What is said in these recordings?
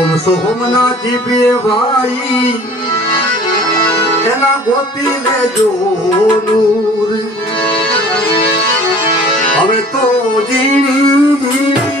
સોમ સોમનાથી બે ભાઈ એના ગોતી જો નૂર. હવે તો જીણી જીણી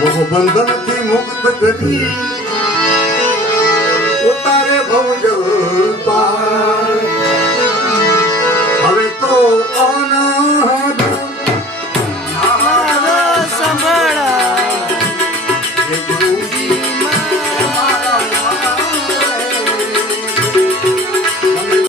મોહબંધનથી મુક્ત કરી. ઉતારે ભવજ હવે તો અનાદ સંભાળા. ગુરુજી મા